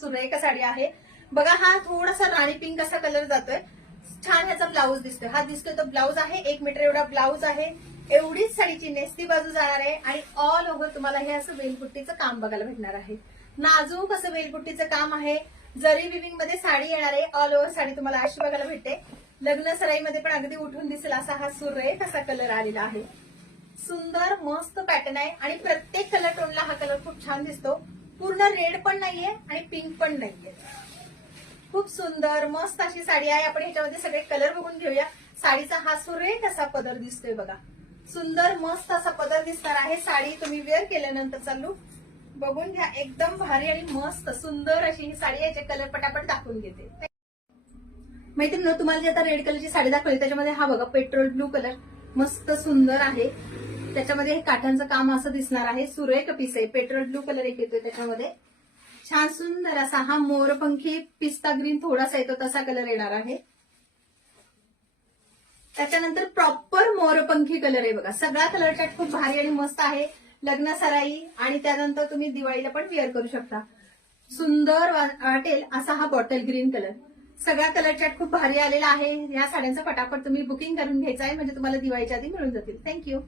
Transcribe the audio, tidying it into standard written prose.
सुरेख साडी आहे बघा. हा थोडासा राणी पिंक असा कलर जातोय. छान ह्याचा ब्लाऊज दिसतोय. हा दिसतोय तो ब्लाऊज आहे. 1 मीटर एवढा ब्लाऊज आहे. एवढीच साडीची नेसती बाजू जाणार आहे आणि ऑल ओव्हर तुम्हाला हे असं वेलबुट्टीचं काम बघायला भेटणार आहे. नाजूक असं वेलबुट्टीचं काम आहे. जरी विविंग मध्ये साडी येणार आहे. ऑल ओव्हर साडी तुम्हाला अशी बघायला भेटते. लग्न सराईमध्ये पण अगदी उठून दिसेल असा हा सुरेख असा कलर आलेला आहे. सुंदर मस्त पॅटर्न आहे आणि प्रत्येक कलर टोनला हा कलर खूप छान दिसतो. पूर्ण रेड पण नाहीये आणि पिंक पण नाहीये. खूप सुंदर मस्त अशी साडी आहे. आपण ह्याच्यामध्ये सगळे कलर बघून घेऊया. साडीचा हा सुरेख असा पदर दिसतोय बघा. सुंदर मस्त असा पदर दिसणार आहे. साडी तुम्ही वेअर केल्यानंतरचा लुक बघून घ्या. एकदम भारी आणि मस्त सुंदर अशी ही साडी. याचे कलर पटापट दाखवून घेते. मैत्रिणी तुम्हाला जे आता रेड कलरची साडी दाखवली त्याच्यामध्ये हा बघा पेट्रोल ब्लू कलर मस्त सुंदर आहे. त्याच्यामध्ये हे काठांचं काम असं दिसणार आहे. सुरेख पीस आहे. पेट्रोल ब्लू कलर एक येतोय त्याच्यामध्ये. छान सुंदर असा हा मोरपंखी पिस्ता ग्रीन थोडासा येतो तसा कलर येणार आहे. त्याच्यानंतर प्रॉपर मोरपंखी कलर आहे बघा. सगळा कलर चार्ट खूप भारी आणि मस्त आहे. लग्न सराई आणि त्यानंतर तुम्ही दिवाळीला पण वेअर करू शकता. सुंदर वाटेल असा हा बॉटल ग्रीन कलर. सगळा कलर चार्ट खूप भारी आलेला आहे. या साड्यांचं फटाफट तुम्ही बुकिंग करून घ्यायचं आहे म्हणजे तुम्हाला दिवाळीच्या आधी मिळून जातील. थँक्यू.